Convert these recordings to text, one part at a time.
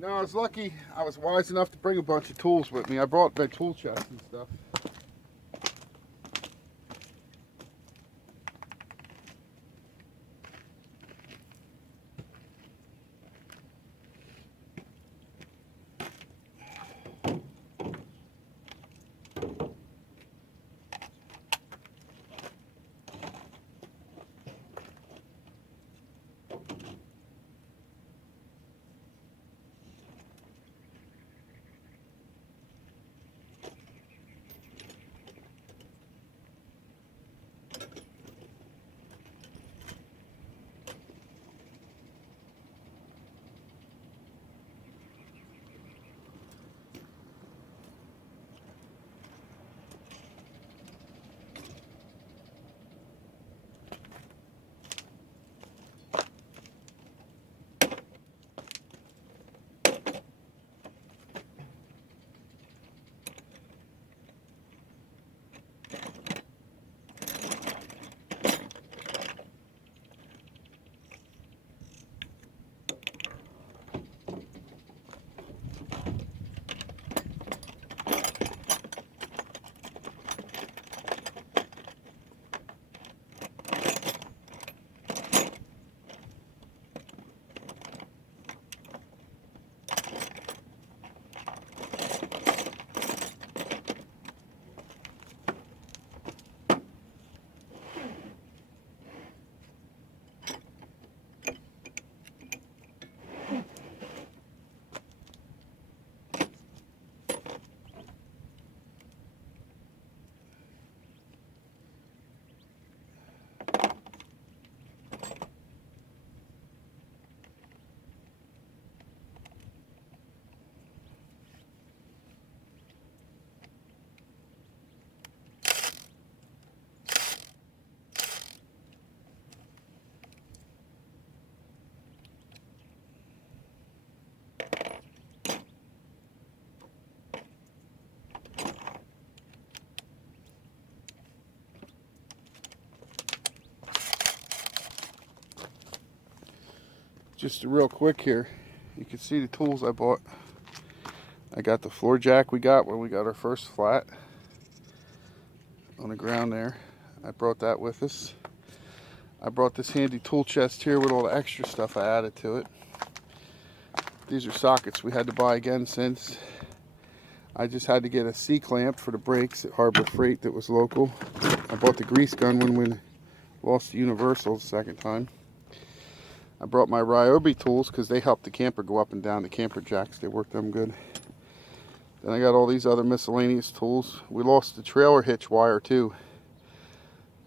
No, I was lucky. I was wise enough to bring a bunch of tools with me. I brought my tool chest and stuff. Just real quick here, you can see the tools I bought. I got the floor jack we got when we got our first flat on the ground there. I brought that with us. I brought this handy tool chest here with all the extra stuff I added to it. These are sockets we had to buy again since I just had to get a C-clamp for the brakes at Harbor Freight that was local. I bought the grease gun when we lost the Universal the second time. I brought my Ryobi tools because they help the camper go up and down the camper jacks. They work them good. Then I got all these other miscellaneous tools. We lost the trailer hitch wire too.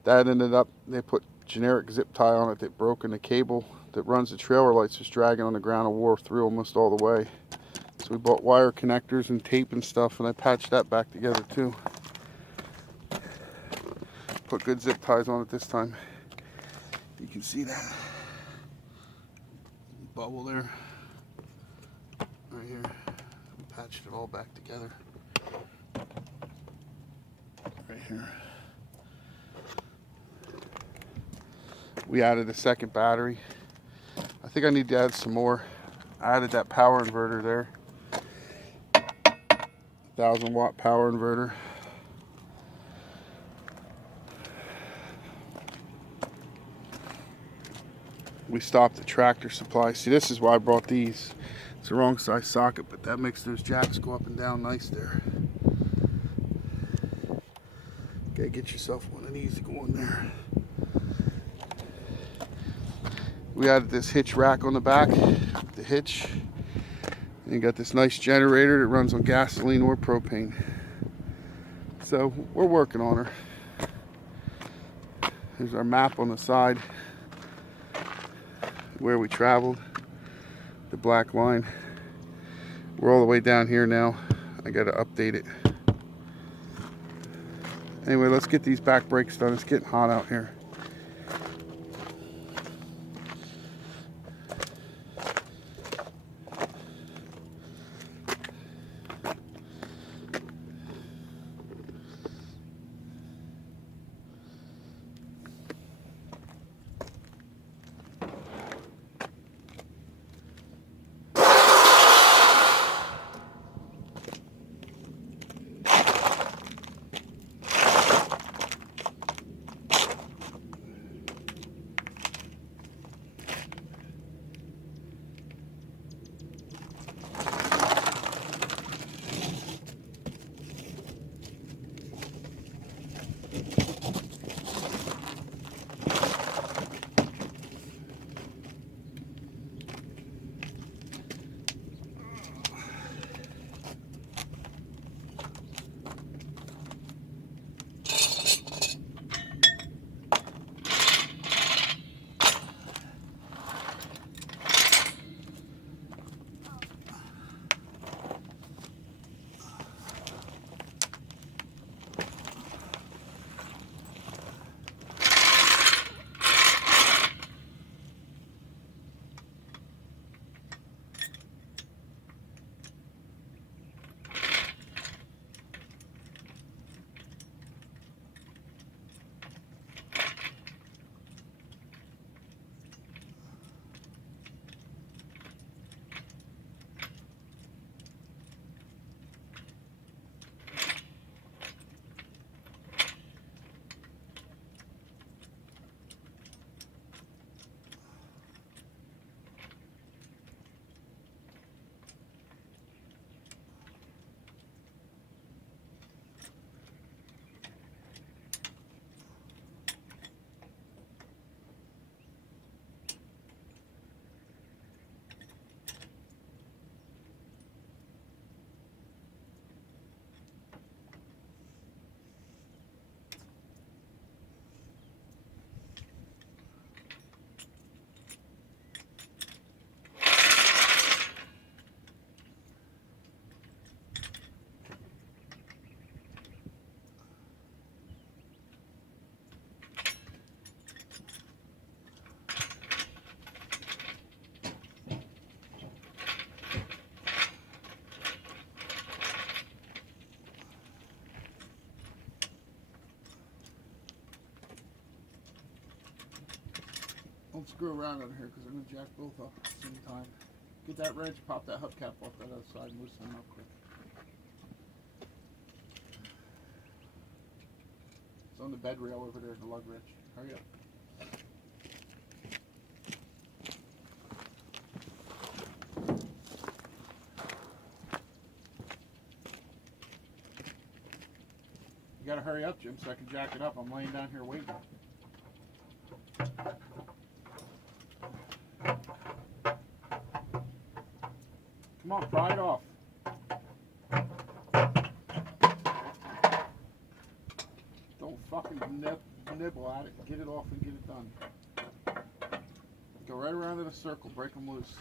That ended up, they put generic zip tie on it that broke, and the cable that runs the trailer lights was dragging on the ground and wore through almost all the way. So we bought wire connectors and tape and stuff, and I patched that back together too. Put good zip ties on it this time. You can see that bubble there, right here. Patched it all back together, right here. We added a second battery. I think I need to add some more. I added that power inverter there, 1,000-watt power inverter. We stopped the tractor supply. See, this is why I brought these. It's the wrong size socket, but that makes those jacks go up and down nice there. Okay, get yourself one of these to go in there. We added this hitch rack on the back, the hitch. And you got this nice generator that runs on gasoline or propane. So we're working on her. Here's our map on the side where we traveled, the black line. We're all the way down here now. I gotta update it. Anyway, let's get these back brakes done. It's getting hot out here. Don't screw around on here because I'm going to jack both up at the same time. Get that wrench, pop that hubcap off that other side and loosen them up quick. It's on the bed rail over there, the lug wrench. Hurry up. You gotta hurry up, Jim, so I can jack it up. I'm laying down here waiting. Come on, pry it off. Don't fucking nibble at it. Get it off and get it done. Go right around in a circle. Break them loose.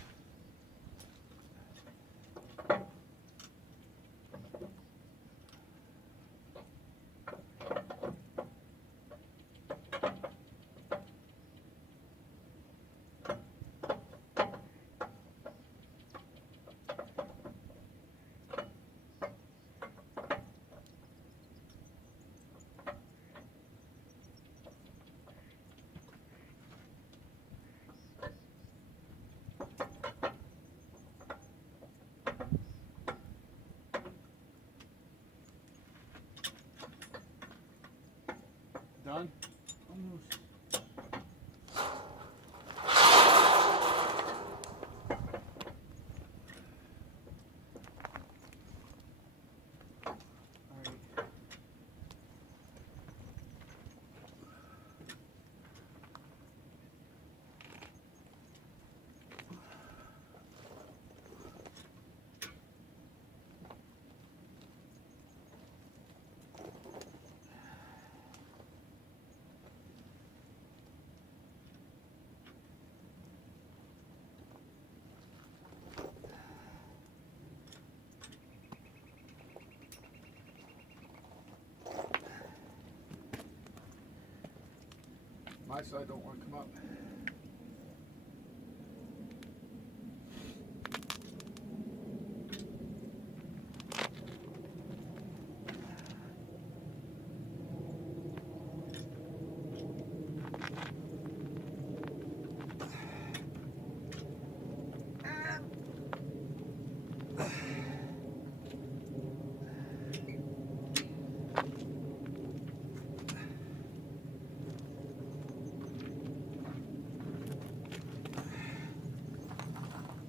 Done? Almost. My side don't want to come up.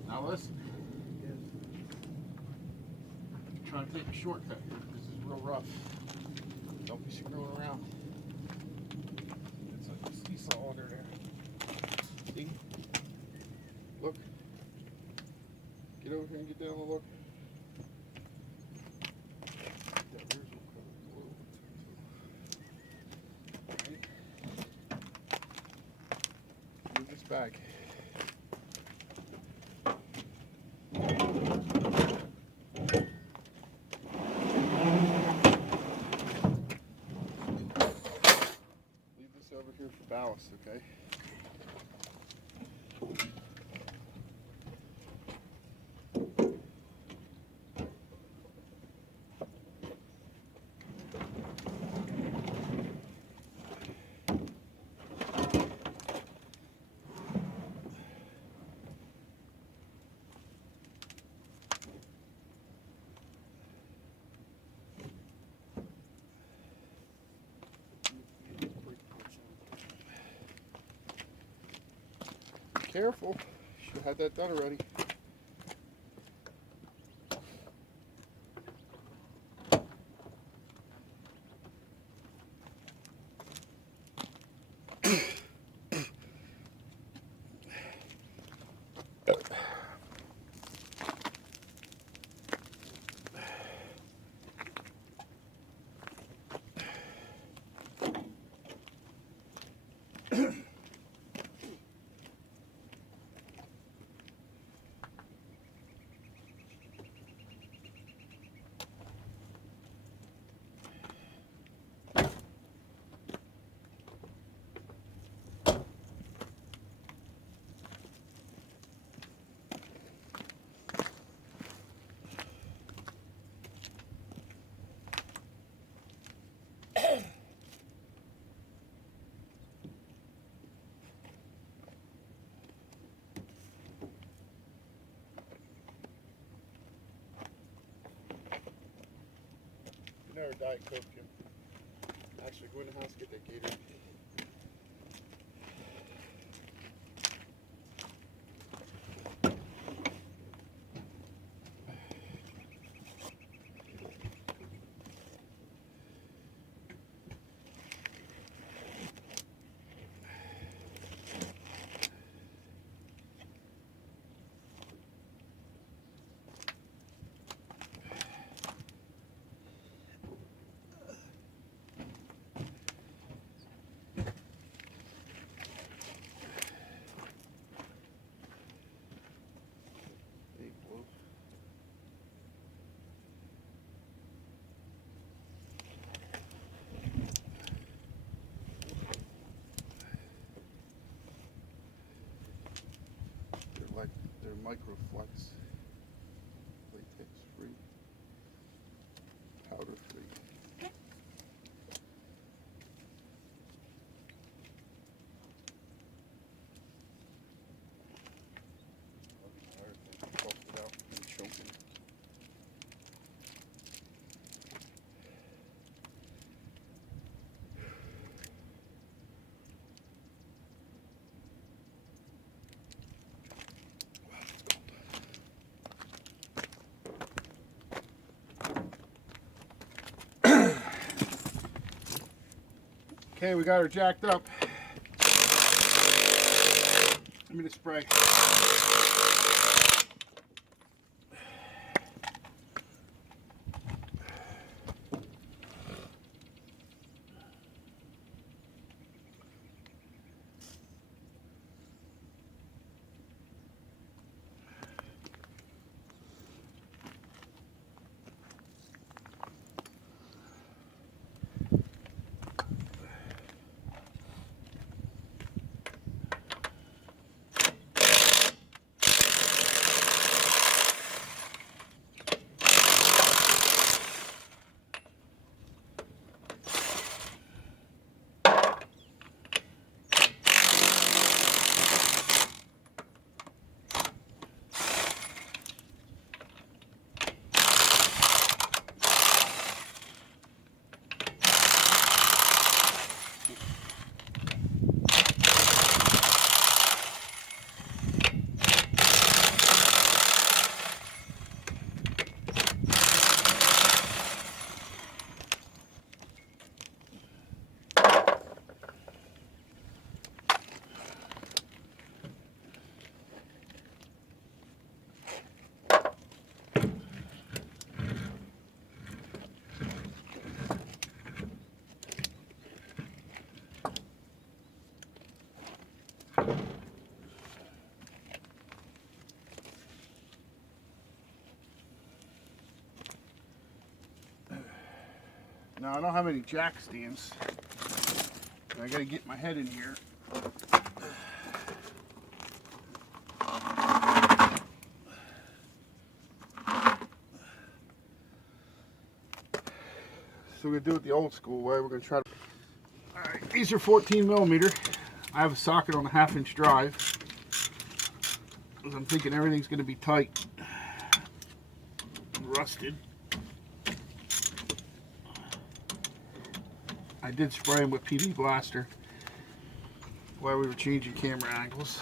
Now listen, I'm trying to take a shortcut here. This is real rough. Don't be screwing around. It's like a seesaw under there. See? Look. Get over here and get down and look. Right. Move this back. Over here for ballast, okay? Careful, should have had that done already. a Diet Coke, Jim. Actually, go in the house and get that Gatorade. They're microflex, latex free, powder free. Buffed it out and choking. Okay, we got her jacked up. Give me the spray. Now I don't have any jack stands. I gotta get my head in here. So we're gonna do it the old school way. We're gonna try to. Alright, these are 14 millimeter. I have a socket on a 1/2-inch drive. Because I'm thinking everything's gonna be tight and rusted. I did spray them with PB Blaster while we were changing camera angles.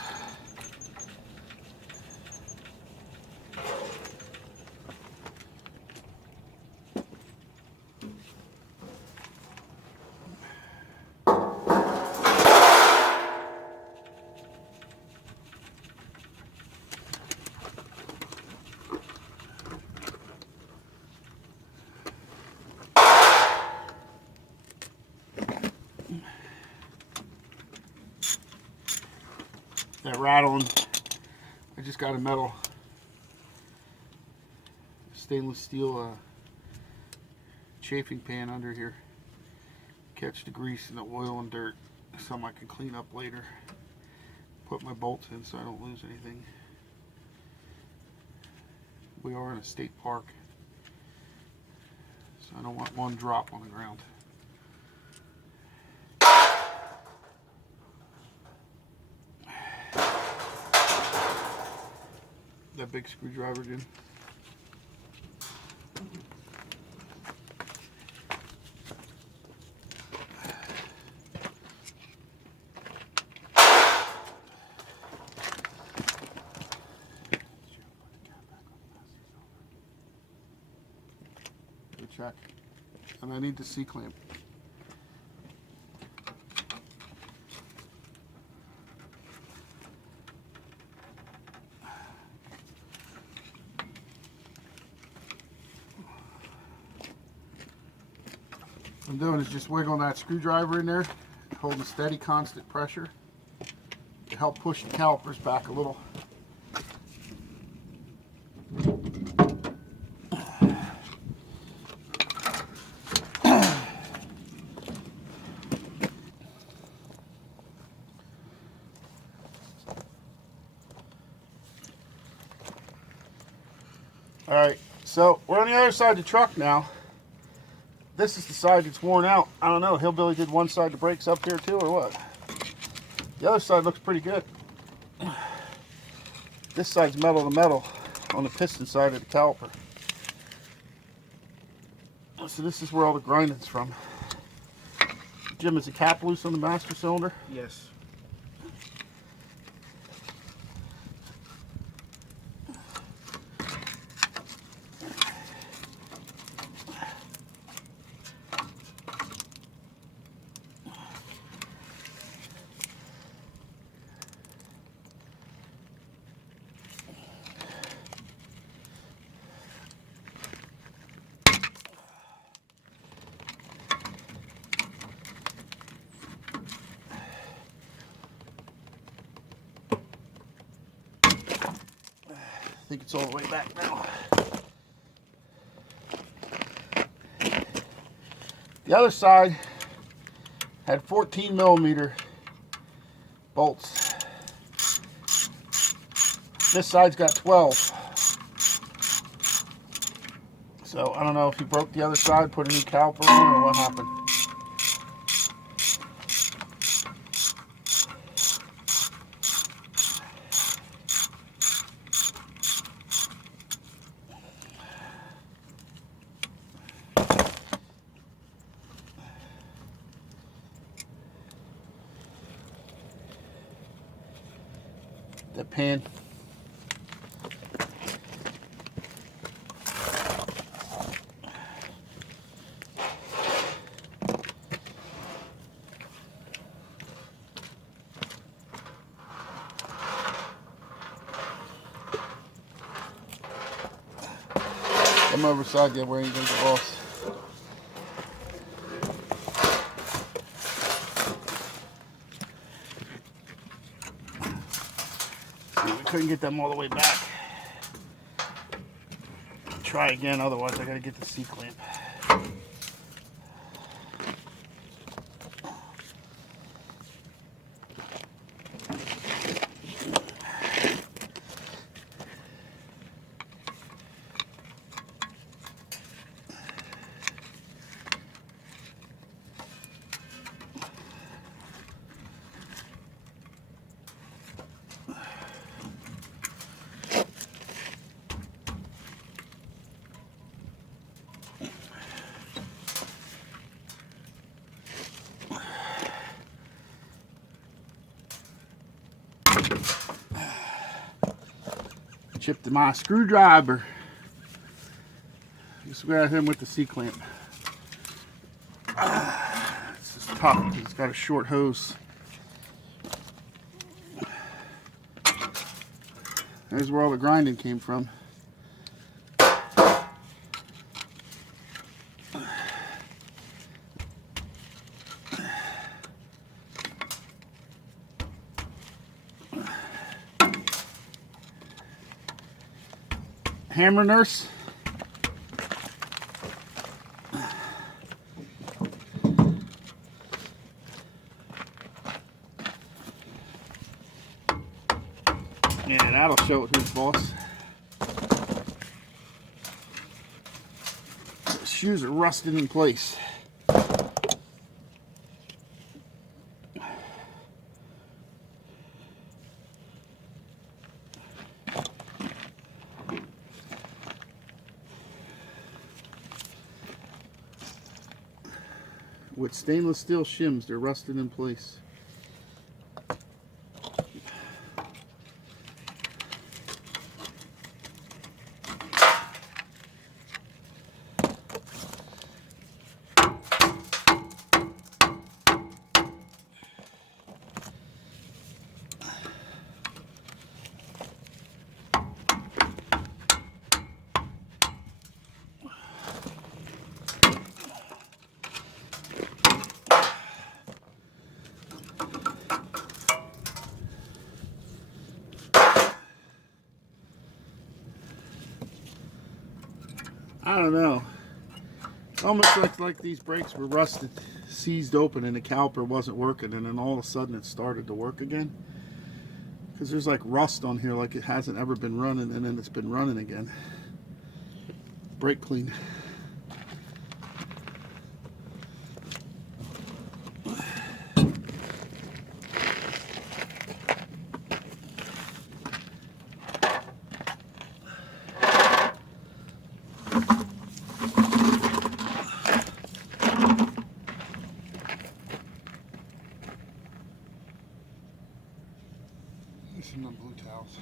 That rattling, I just got a metal stainless steel chafing pan under here. Catch the grease and the oil and dirt. Something I can clean up later. Put my bolts in so I don't lose anything. We are in a state park, so I don't want one drop on the ground. That big screwdriver, Jim. check. And I need the C-clamp. What I'm doing is just wiggling that screwdriver in there, holding a steady, constant pressure to help push the calipers back a little. Alright, so we're on the other side of the truck now. This is the side that's worn out. I don't know, Hillbilly did one side of the brakes up here too, or what? The other side looks pretty good. This side's metal to metal on the piston side of the caliper. So this is where all the grinding's from. Jim, is the cap loose on the master cylinder? Yes. I think it's all the way back now. The other side had 14mm bolts. This side's got 12. So I don't know if he broke the other side, put a new caliper on, or what happened. That pan. Come over side there where you gonna get lost. Couldn't get them all the way back. Try again, otherwise I gotta get the C-clamp. Chipped my screwdriver. Just grab him with the C-clamp. This is tough because it's got a short hose. There's where all the grinding came from. Hammer nurse. Yeah, that'll show it who's boss. The shoes are rusted in place. With stainless steel shims, they're rusted in place. I don't know. Almost like these brakes were rusted, seized open, and the caliper wasn't working, and then all of a sudden it started to work again. Because there's like rust on here, like it hasn't ever been running, and then it's been running again. Brake clean. Some of the blue towels.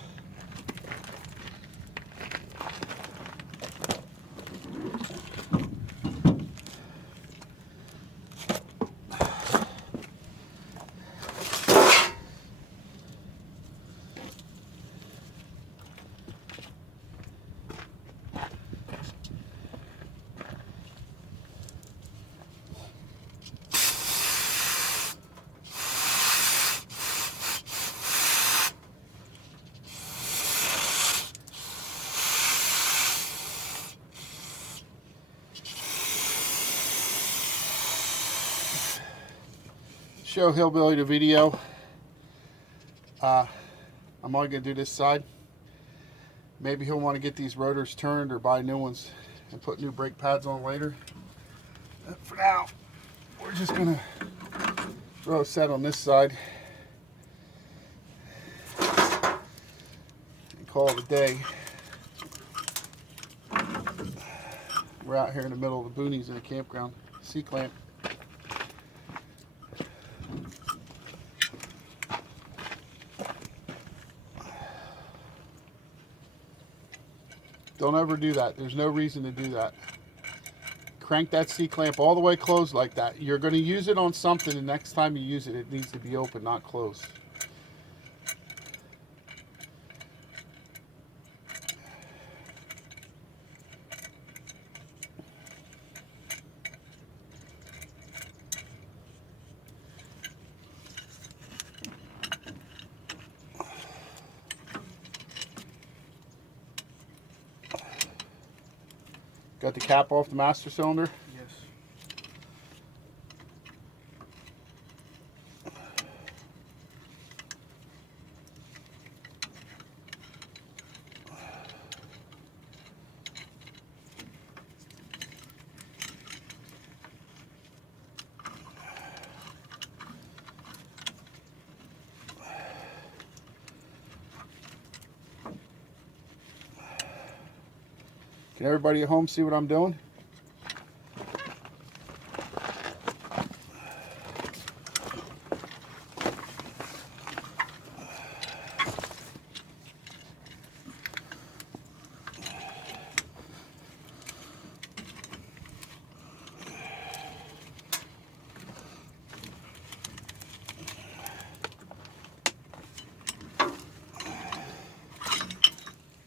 Show Hillbilly the video. I'm only going to do this side. Maybe he'll want to get these rotors turned or buy new ones and put new brake pads on later. But for now, we're just going to throw a set on this side and call it a day. We're out here in the middle of the boonies in a campground. C-clamp. Don't ever do that. There's no reason to do that. Crank that C-clamp all the way closed like that. You're going to use it on something, and next time you use it, it needs to be open, not closed. Got the cap off the master cylinder? Yes. Can everybody at home see what I'm doing?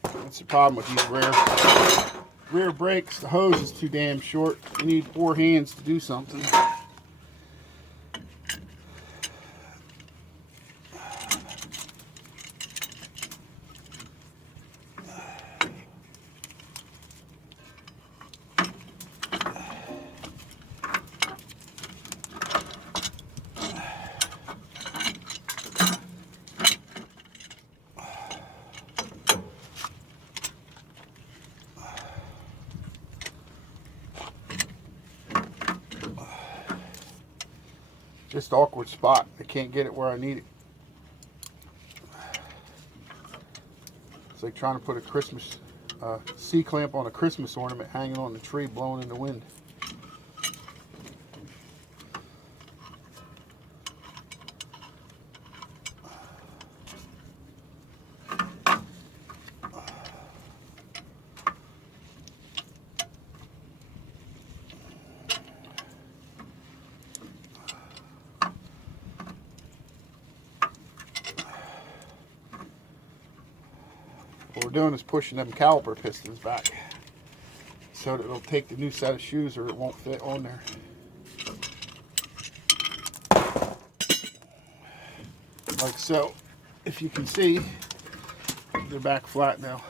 That's the problem with these rear brakes. The hose is too damn short. You need 4 hands to do something. Just awkward spot. I can't get it where I need it. It's like trying to put a Christmas C-clamp on a Christmas ornament hanging on the tree blowing in the wind. What we're doing is pushing them caliper pistons back so that it'll take the new set of shoes or it won't fit on there. Like so. If you can see, they're back flat now.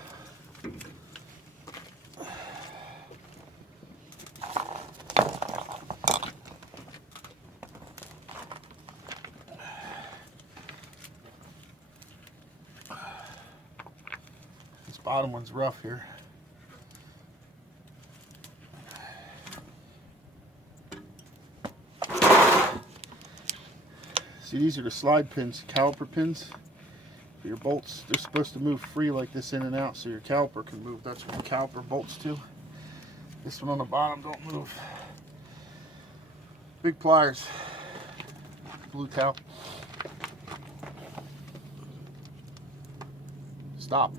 bottom one's rough here. See, these are the slide pins, caliper pins. For your bolts, they're supposed to move free like this in and out so your caliper can move. That's what the caliper bolts to. This one on the bottom don't move. Big pliers. Blue towel. Stop.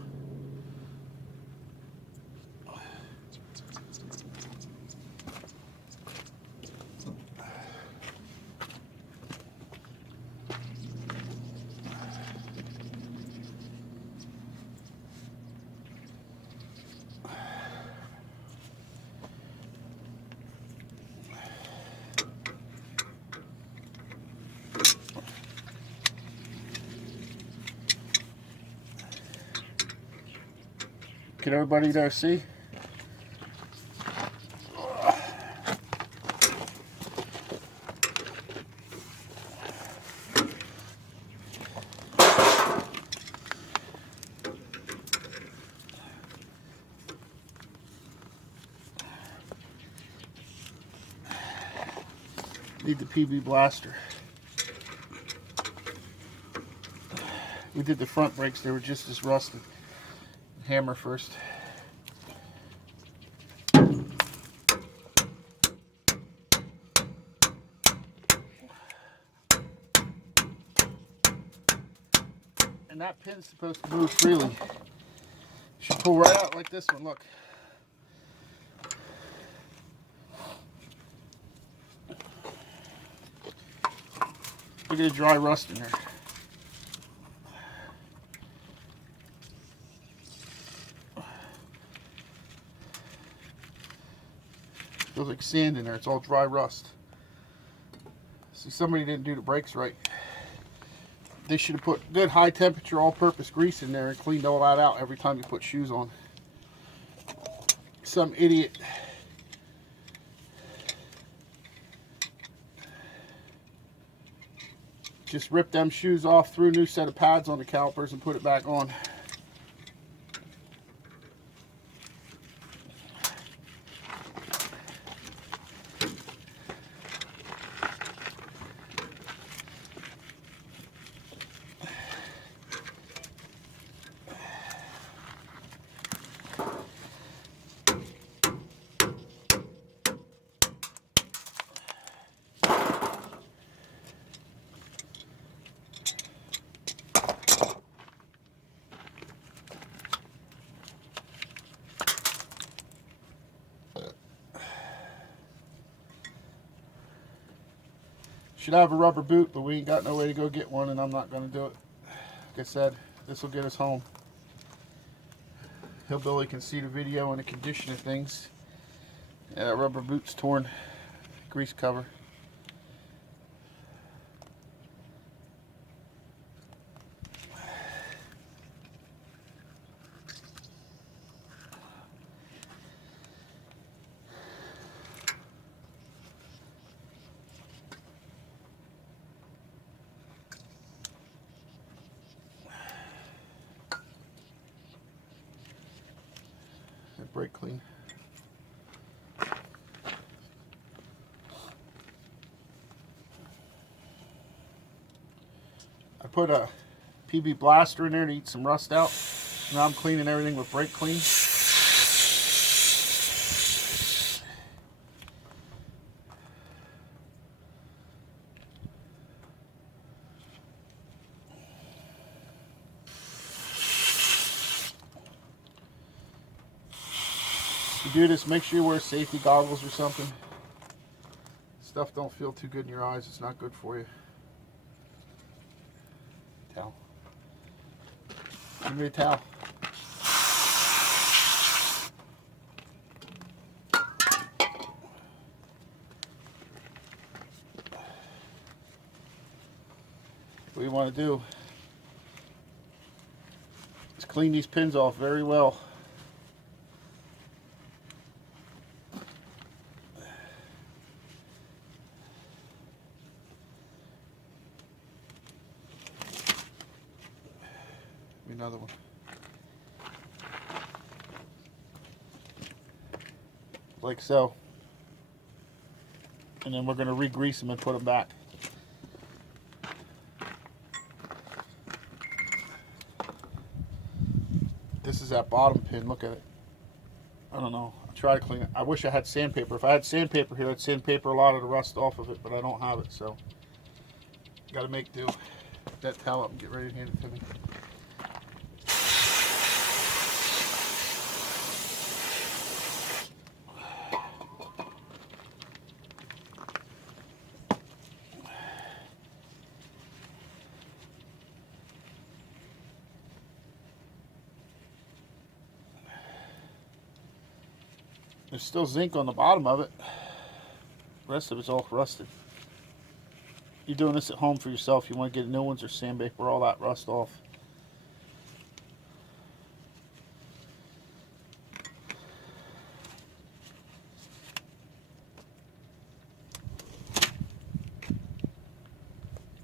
Can everybody there see? Need the PB blaster. We did the front brakes, they were just as rusted. Hammer first. And that pin's supposed to move freely. Should pull right out like this one, look. Look at the dry rust in there. Feels like sand in there. It's all dry rust. See, somebody didn't do the brakes right. They should have put good high temperature all-purpose grease in there and cleaned all that out every time you put shoes on. Some idiot just ripped them shoes off, threw a new set of pads on the calipers and put it back on. Should have a rubber boot, but we ain't got no way to go get one, and I'm not going to do it. Like I said, this will get us home. Hillbilly can see the video and the condition of things. Yeah, that rubber boot's torn. Grease cover. Brake clean. I put a PB blaster in there to eat some rust out. Now I'm cleaning everything with brake clean. To do this, make sure you wear safety goggles or something. Stuff don't feel too good in your eyes. It's not good for you. Towel. Give me a towel. What you want to do is clean these pins off very well. Another one. like so. And then we're going to re-grease them and put them back. This is that bottom pin. Look at it. I don't know. I'll try to clean it. I wish I had sandpaper. If I had sandpaper here, I'd sandpaper a lot of the rust off of it, but I don't have it, so got to make do. Put that towel up and get ready to hand it to me. There's still zinc on the bottom of it. The rest of it's all rusted. You're doing this at home for yourself. You want to get new ones or sandpaper all that rust off.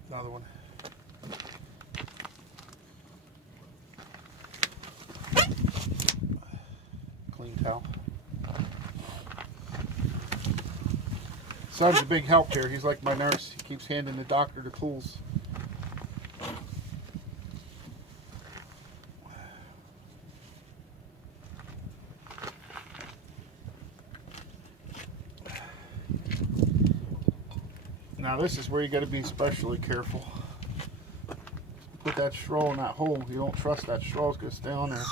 Another one. Clean towel. Son's a big help here. He's like my nurse. He keeps handing the doctor the tools. Now this is where you got to be especially careful. Put that straw in that hole. You don't trust that straw is going to stay on there.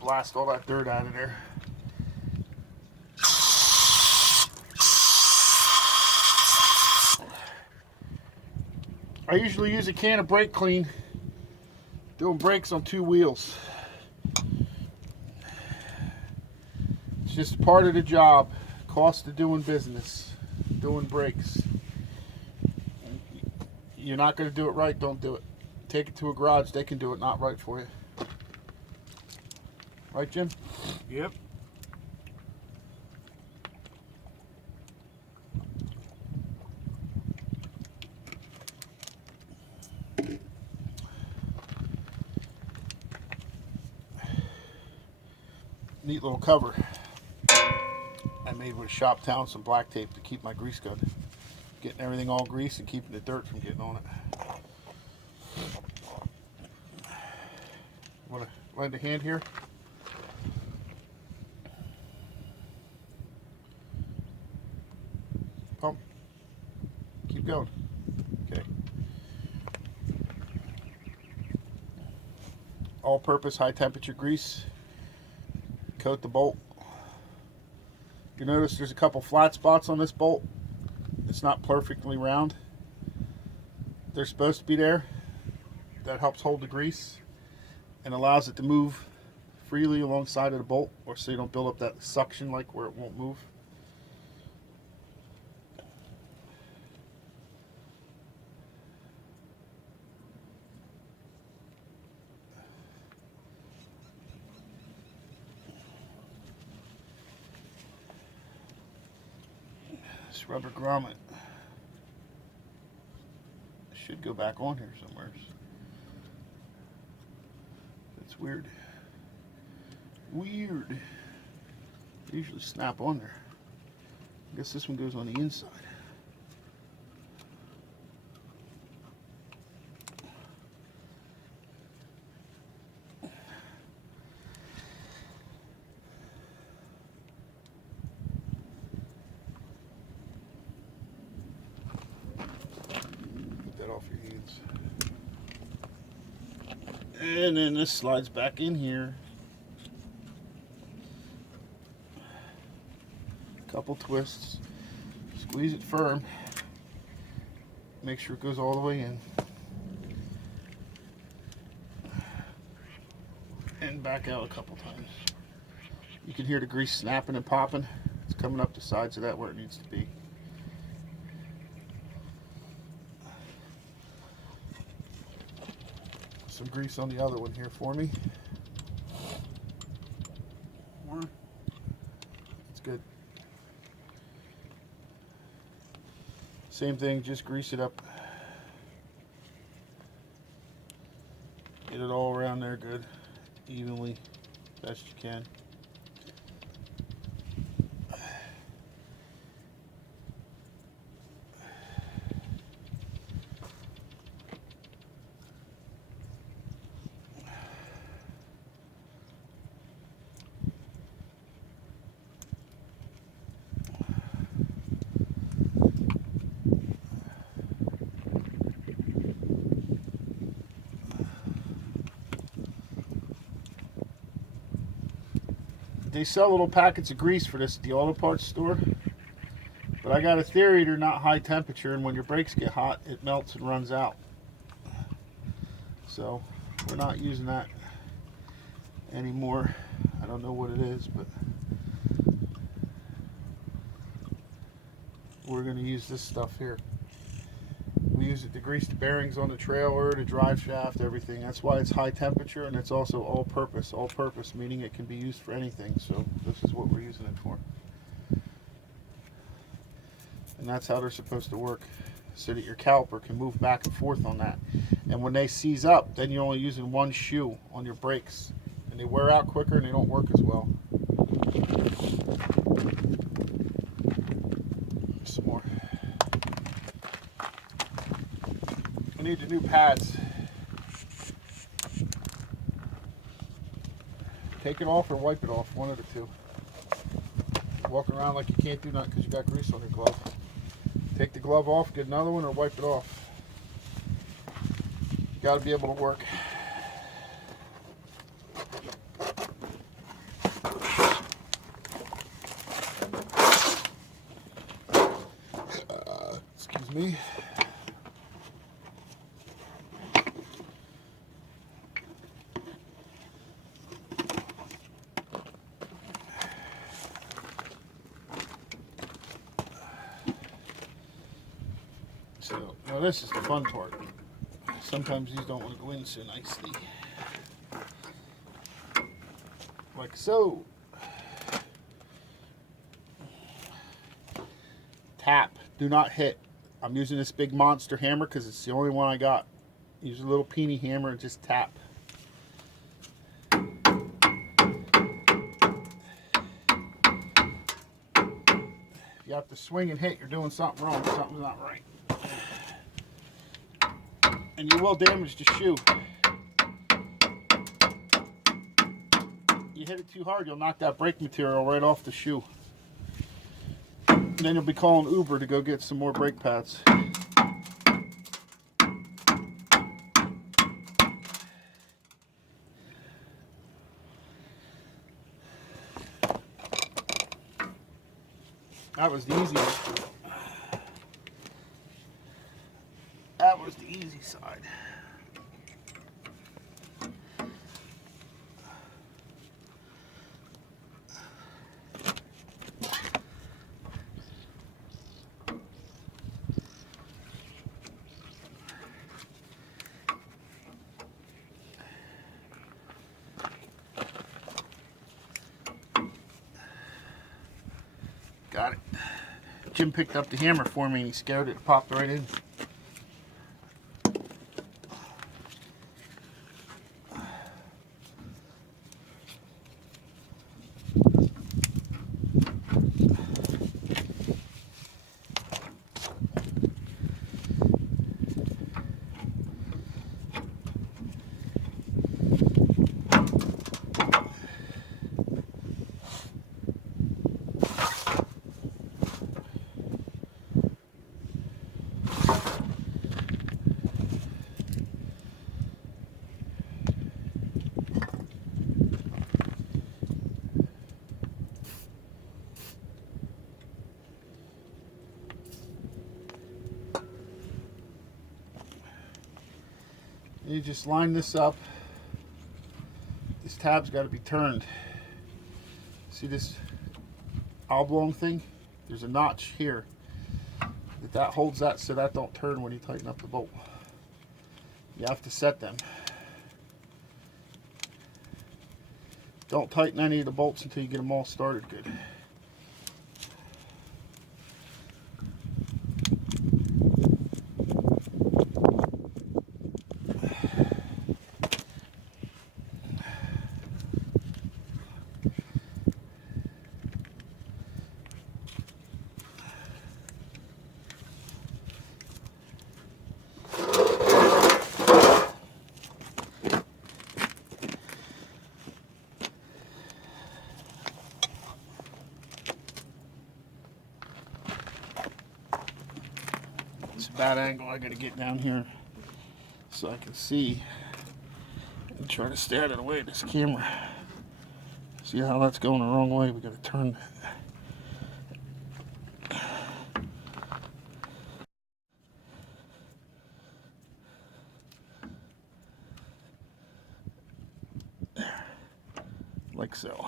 Blast all that dirt out of there. I usually use a can of brake clean doing brakes on 2 wheels. It's just part of the job. Cost of doing business, doing brakes. You're not going to do it right, don't do it. Take it to a garage, they can do it not right for you. Right, Jim? Yep. Neat little cover I made with shop town, some black tape to keep my grease gun. Getting everything all greased and keeping the dirt from getting on it. Want to lend a hand here? Pump. Keep going. Okay. All-purpose high-temperature grease. Coat the bolt. You notice there's a couple flat spots on this bolt. It's not perfectly round. They're supposed to be there. That helps hold the grease and allows it to move freely alongside of the bolt, or so you don't build up that suction like where it won't move. This rubber grommet should go back on here somewhere. That's weird. Weird. They usually snap on there. I guess this one goes on the inside. Get that off your hands. And then this slides back in here. Couple twists. Squeeze it firm. Make sure it goes all the way in. And back out a couple times. You can hear the grease snapping and popping. It's coming up the sides of that where it needs to be. Some grease on the other one here for me. It's good. Same thing, just grease it up. Get it all around there good. evenly best you can. They sell little packets of grease for this at the auto parts store, but I got a theory they're not high temperature, and when your brakes get hot it melts and runs out. So we're not using that anymore. I don't know what it is, but we're going to use this stuff here. We use it to grease the bearings on the trailer, the drive shaft, everything. That's why it's high temperature, and it's also all-purpose. All-purpose meaning it can be used for anything. So this is what we're using it for. And that's how they're supposed to work, so that your caliper can move back and forth on that. And when they seize up, then you're only using one shoe on your brakes, and they wear out quicker and they don't work as well. Some more. I need the new pads. Take it off or wipe it off, one of the two. Walk around like you can't do nothing because you got grease on your glove. Take the glove off, get another one, or wipe it off. You got to be able to work. Excuse me. So, now this is the fun part. Sometimes these don't want to go in so nicely. Like so. Tap. Do not hit. I'm using this big monster hammer because it's the only one I got. Use a little peony hammer and just tap. If you have to swing and hit, you're doing something wrong. Something's not right. And you will damage the shoe. You hit it too hard, you'll knock that brake material right off the shoe. And then you'll be calling Uber to go get some more brake pads. That was the easy one. That was the easy side. Got it. Jim picked up the hammer for me and he scared it, popped right in. You just line this up. This tab's got to be turned. See this oblong thing? There's a notch here that holds that so that don't turn when you tighten up the bolt. You have to set them. Don't tighten any of the bolts until you get them all started good. It's a bad angle. I gotta get down here so I can see and try to stay out of the way of this camera. See how that's going the wrong way? We gotta turn that. Like so.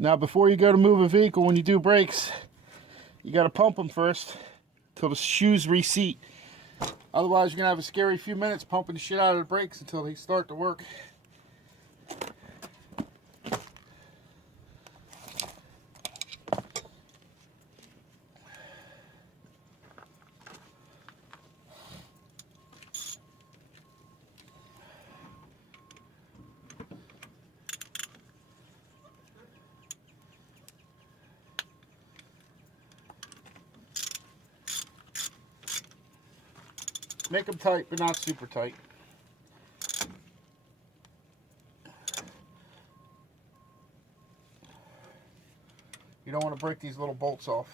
Now before you go to move a vehicle, when you do brakes, you got to pump them first until the shoes reseat. Otherwise, you're going to have a scary few minutes pumping the shit out of the brakes until they start to work. Make them tight, but not super tight. You don't want to break these little bolts off.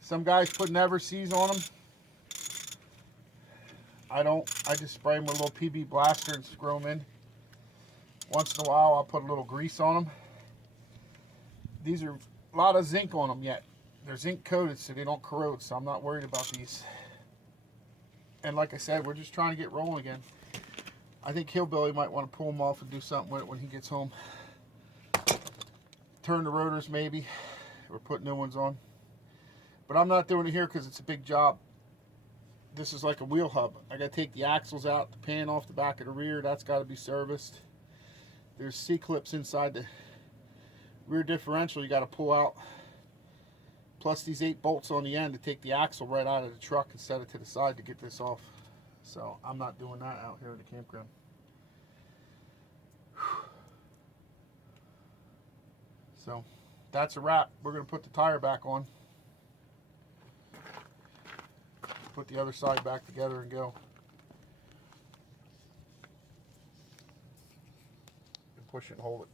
Some guys put never sees on them. I don't. I just spray them with a little PB blaster and screw them in. Once in a while, I'll put a little grease on them. These are a lot of zinc on them yet. They're zinc coated so they don't corrode, so I'm not worried about these. And like I said, we're just trying to get rolling again. I think Hillbilly might want to pull them off and do something with it when he gets home. Turn the rotors maybe, or put new ones on. But I'm not doing it here because it's a big job. This is like a wheel hub. I got to take the axles out, the pan off the back of the rear. That's got to be serviced. There's C-clips inside the rear differential you got to pull out. Plus these 8 bolts on the end to take the axle right out of the truck and set it to the side to get this off. So I'm not doing that out here in the campground. So that's a wrap. We're going to put the tire back on. Put the other side back together and go. And push it and hold it.